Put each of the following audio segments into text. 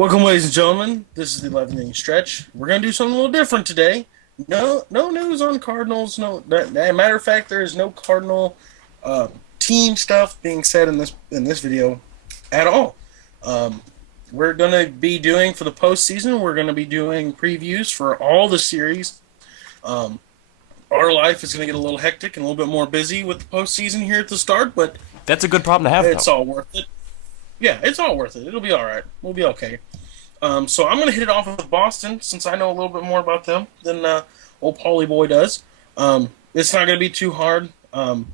Welcome, ladies and gentlemen. This is the 11th inning stretch. We're going to do something a little different today. No news on Cardinals. Matter of fact, there is no Cardinal uh, team stuff being said in this video at all. Um, we're going to be doing for the postseason. We're going to be doing previews for all the series. Um, our life is going to get a little hectic and a little bit more busy with the postseason here at the start, but That's a good problem to have, though. it's all worth it. Yeah, it's all worth it. It'll be all right. We'll be okay. So I'm going to hit it off with Boston since I know a little bit more about them than old Paulie Boy does. It's not going to be too hard. The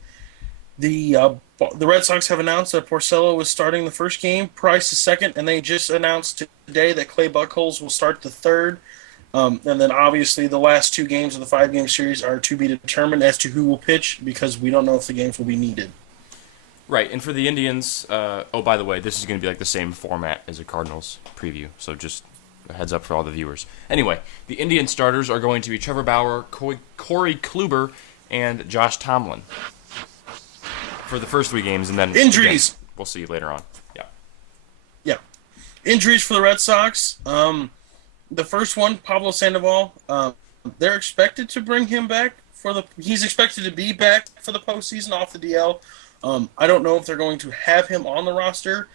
Red Sox have announced that Porcello is starting the first game, Price the second, and they just announced today that Clay Buchholz will start the third. And then obviously the last two games of the five-game series are to be determined as to who will pitch because we don't know if the games will be needed. Right, and for the Indians, by the way, this is going to be like the same format as a Cardinals preview, so just a heads up for all the viewers. Anyway, the Indian starters are going to be Trevor Bauer, Corey Kluber, and Josh Tomlin for the first three games, and then Injuries. Again, we'll see you later on. Yeah. Yeah. Injuries for the Red Sox. The first one, Pablo Sandoval, they're expected to bring him back he's expected to be back for the postseason off the DL. I don't know if they're going to have him on the roster.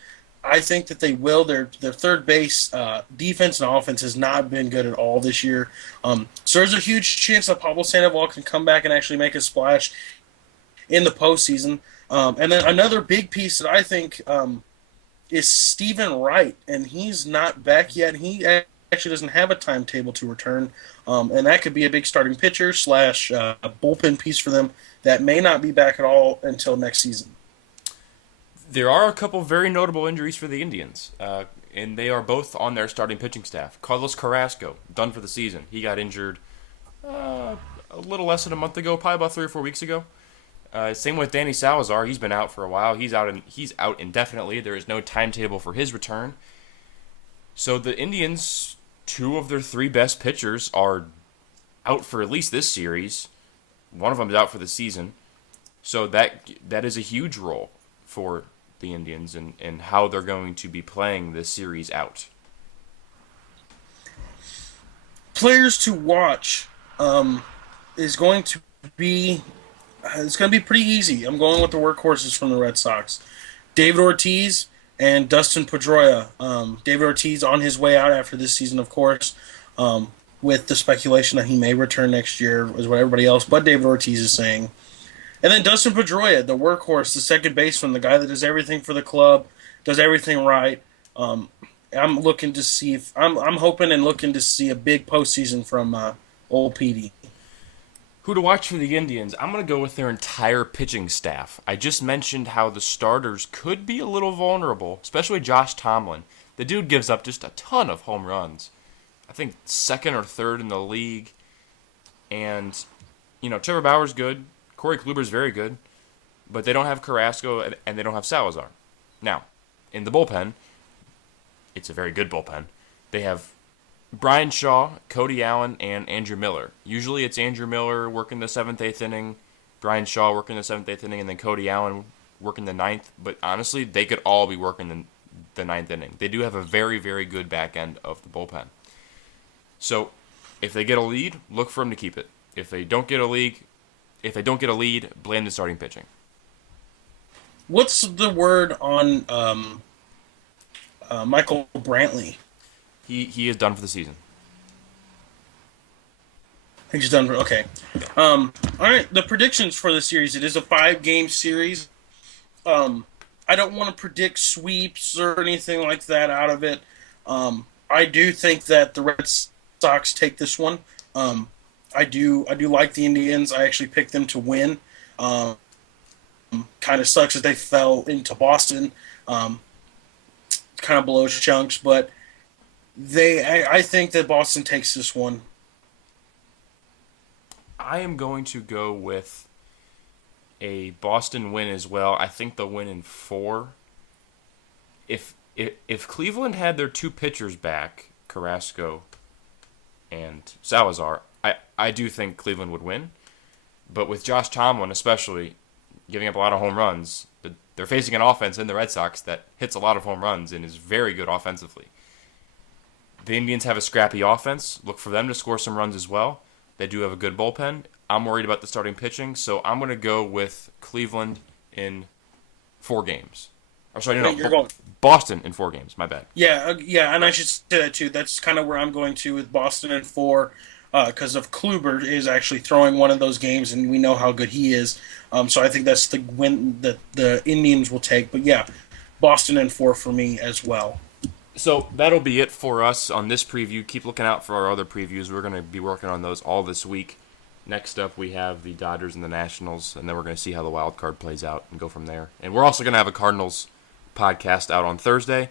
I think that they will. Their third base defense and offense has not been good at all this year. So there's a huge chance that Pablo Sandoval can come back and actually make a splash in the postseason. And then another big piece that I think is Stephen Wright, and he's not back yet. He actually doesn't have a timetable to return, and that could be a big starting pitcher slash bullpen piece for them that may not be back at all until next season. There are a couple very notable injuries for the Indians, and they are both on their starting pitching staff. Carlos Carrasco, done for the season. He got injured a little less than a month ago, probably about 3 or 4 weeks ago. Same with Danny Salazar. He's been out for a while. He's out indefinitely. There is no timetable for his return. So the Indians, two of their three best pitchers are out for at least this series. One of them is out for the season. So that is a huge role for the Indians and how they're going to be playing this series out. Players to watch is going to be it's going to be pretty easy. I'm going with the workhorses from the Red Sox. David Ortiz and Dustin Pedroia. David Ortiz on his way out after this season, of course, with the speculation that he may return next year, is what everybody else but David Ortiz is saying. And then Dustin Pedroia, the workhorse, the second baseman, the guy that does everything for the club, does everything right. I'm looking to see if I'm hoping and looking to see a big postseason from old PD. Who to watch for the Indians? I'm going to go with their entire pitching staff. I just mentioned how the starters could be a little vulnerable, especially Josh Tomlin. The dude gives up just a ton of home runs. I think second or third in the league. And, Trevor Bauer's good. Corey Kluber's very good. But they don't have Carrasco and they don't have Salazar. Now, in the bullpen, it's a very good bullpen. They have Brian Shaw, Cody Allen, and Andrew Miller. Usually it's Andrew Miller working the 7th, 8th inning, Brian Shaw working the 7th, 8th inning, and then Cody Allen working the 9th. But honestly, they could all be working the 9th inning. They do have a very, very good back end of the bullpen. So if they get a lead, look for them to keep it. If they don't get a lead, blame the starting pitching. What's the word on Michael Brantley? He is done for the season. He's done. Okay. All right. The predictions for the series. It is a 5-game series. I don't want to predict sweeps or anything like that out of it. I do think that the Red Sox take this one. I do like the Indians. I actually picked them to win. Kind of sucks that they fell into Boston. Kind of blows chunks, but I think that Boston takes this one. I am going to go with a Boston win as well. I think they'll win in 4. If Cleveland had their two pitchers back, Carrasco and Salazar, I do think Cleveland would win. But with Josh Tomlin especially giving up a lot of home runs, they're facing an offense in the Red Sox that hits a lot of home runs and is very good offensively. The Indians have a scrappy offense. Look for them to score some runs as well. They do have a good bullpen. I'm worried about the starting pitching, so I'm going to go with Cleveland in 4 games. Or sorry, Wait, you're going. Boston in 4 games. My bad. Yeah, yeah, and I should say that too. That's kind of where I'm going to with Boston in 4, because of Kluber is actually throwing one of those games, and we know how good he is. So I think that's the win that the Indians will take. But yeah, Boston in 4 for me as well. So that'll be it for us on this preview. Keep looking out for our other previews. We're going to be working on those all this week. Next up, we have the Dodgers and the Nationals, and then we're going to see how the wild card plays out and go from there. And we're also going to have a Cardinals podcast out on Thursday,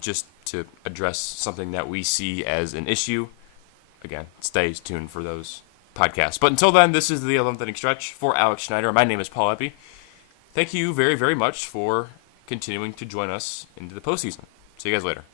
just to address something that we see as an issue. Again, stay tuned for those podcasts. But until then, this is the 11th inning stretch for Alex Schneider. My name is Paul Eppy. Thank you very, very much for continuing to join us into the postseason. See you guys later.